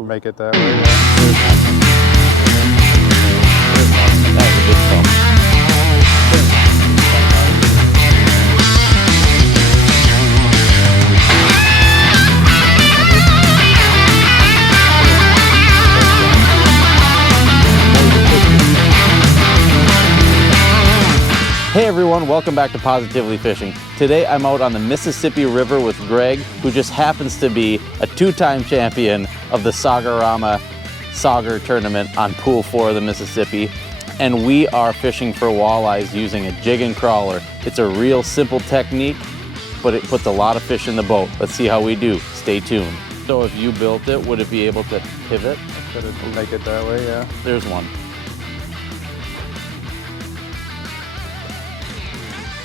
We'll make it that way. Yeah. That was a good thump. Hey everyone, welcome back to Positively Fishing. Today I'm out on the Mississippi River with Greg, who just happens to be a two-time champion of the Sagarama Sauger tournament on Pool 4 of the Mississippi. And we are fishing for walleyes using a jig and crawler. It's a real simple technique, but it puts a lot of fish in the boat. Let's see how we do. Stay tuned. So if you built it, would it be able to pivot? Could it make it that way, yeah. There's one.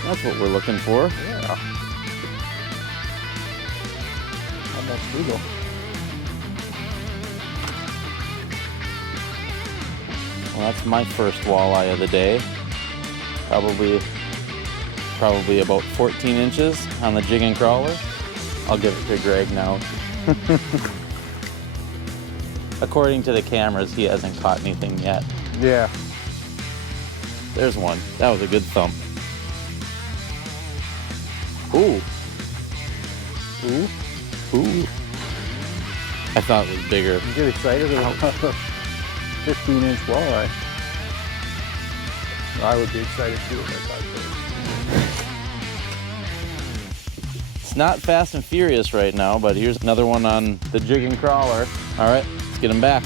That's what we're looking for. Yeah. Almost legal. Well, that's my first walleye of the day. Probably about 14 inches on the jig and crawler. I'll give it to Greg now. According to the cameras, he hasn't caught anything yet. Yeah. There's one. That was a good thump. Ooh. Ooh. Ooh. I thought it was bigger. You get excited about a 15-inch walleye. I would be excited too if I caught it. It's not fast and furious right now, but here's another one on the jig and crawler. All right, let's get him back.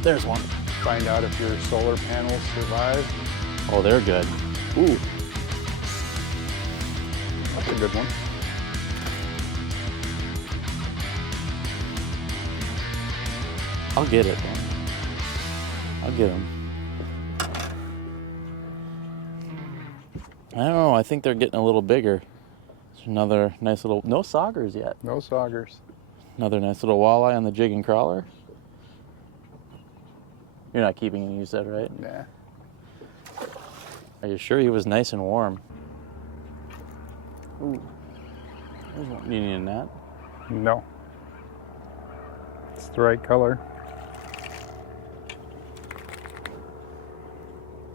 There's one. Find out if your solar panels survive. Oh, they're good. Ooh. That's a good one. I'll get it. I'll get him. I don't know. I think they're getting a little bigger. There's another nice little, no saugers yet. No saugers. Another nice little walleye on the jig and crawler. You're not keeping any, you said, right? Nah. Are you sure he was nice and warm? Ooh. There's one. You need a net? No. It's the right color.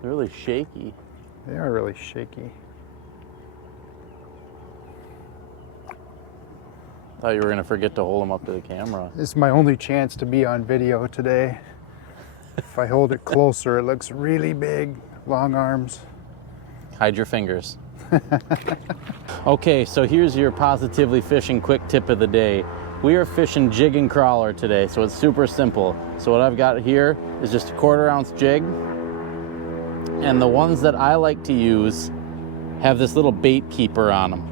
They're really shaky. They are really shaky. Thought you were gonna forget to hold them up to the camera. This is my only chance to be on video today. If I hold it closer, it looks really big. Long arms. Hide your fingers. Okay, so here's your Positively Fishing quick tip of the day. We are fishing jig and crawler today, so it's super simple. So what I've got here is just a 1/4 ounce jig. And the ones that I like to use have this little bait keeper on them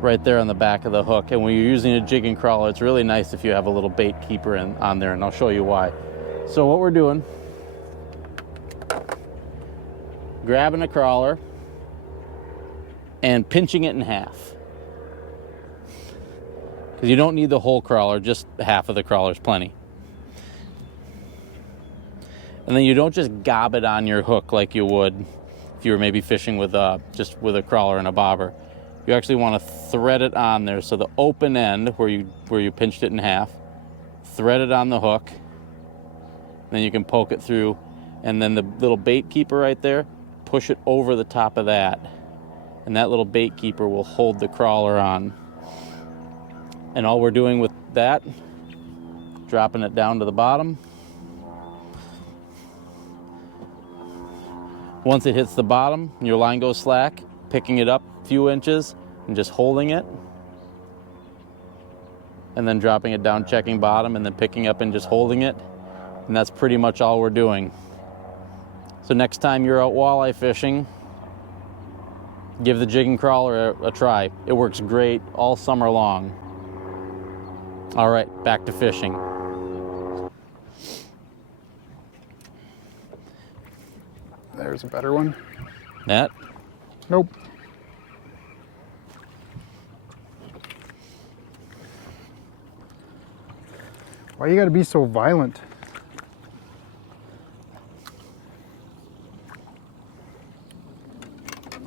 right there on the back of the hook. And when you're using a jig and crawler, it's really nice if you have a little bait keeper on there, and I'll show you why. So what we're doing, grabbing a crawler and pinching it in half. Because you don't need the whole crawler, just half of the crawler is plenty. And then you don't just gob it on your hook like you would if you were maybe fishing with just with a crawler and a bobber. You actually want to thread it on there, so the open end where you pinched it in half, thread it on the hook, then you can poke it through, and then the little bait keeper right there, push it over the top of that, and that little bait keeper will hold the crawler on. And all we're doing with that, dropping it down to the bottom. Once it hits the bottom and your line goes slack, picking it up a few inches and just holding it, and then dropping it down, checking bottom, and then picking up and just holding it. And that's pretty much all we're doing. So next time you're out walleye fishing, give the jig and crawler a try. It works great all summer long. All right, back to fishing. There's a better one. Net? Nope. Why you gotta be so violent?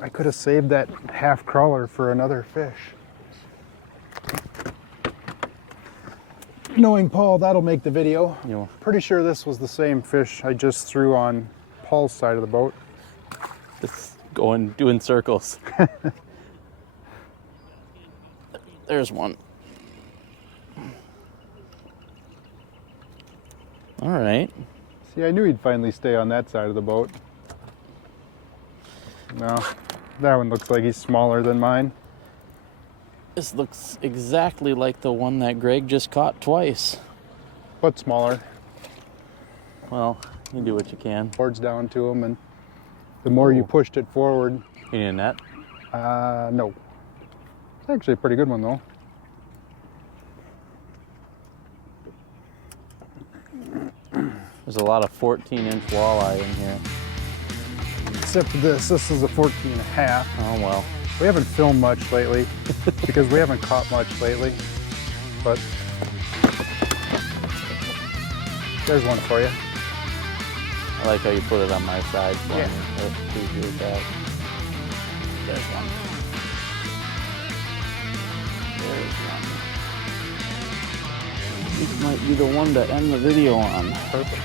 I could have saved that half crawler for another fish. Knowing Paul, that'll make the video. You know, Pretty sure this was the same fish I just threw on Paul's side of the boat. just doing circles. There's one. All right. See, I knew he'd finally stay on that side of the boat. No, that one looks like he's smaller than mine. This looks exactly like the one that Greg just caught twice. But smaller. Well, you do what you can. Boards down to him, and the more you Ooh. pushed it forward, You need a net? no. It's actually a pretty good one, though. There's a lot of 14-inch walleye in here. Except for this. This is a 14 and a half. Oh, well. We haven't filmed much lately because we haven't caught much lately. But there's one for you. I like how you put it on my side. For Yeah. me. I appreciate that. There's one. There's one. This might be the one to end the video on. Perfect.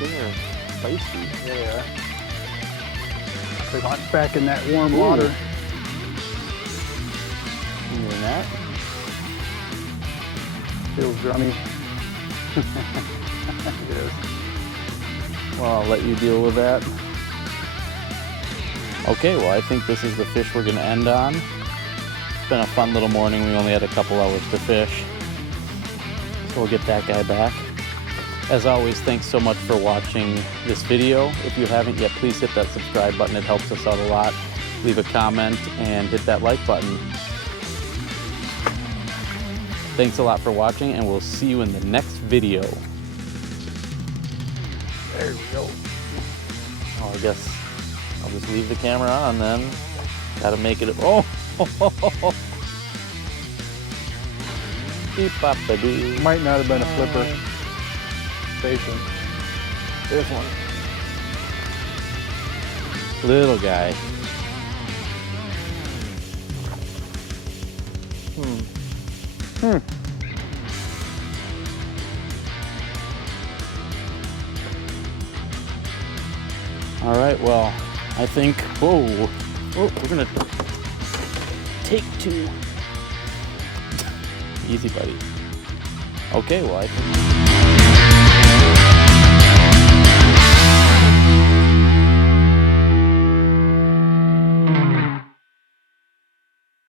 They're spicy. There they are. They got back in that warm Ooh. water. You doing that? Feels drummy. It is. Well, I'll let you deal with that. Okay, well, I think this is the fish we're going to end on. It's been a fun little morning. We only had a couple hours to fish. So we'll get that guy back. As always, thanks so much for watching this video. If you haven't yet, please hit that subscribe button. It helps us out a lot. Leave a comment and hit that like button. Thanks a lot for watching, and we'll see you in the next video. There we go. Oh, I guess I'll just leave the camera on then. Gotta make it. Oh! Beep-bop-a-doo. Might not have been a flipper. Station. There's one. Little guy. All right, well, I think, whoa, oh, we're gonna take two. Easy, buddy. Okay, well, I think.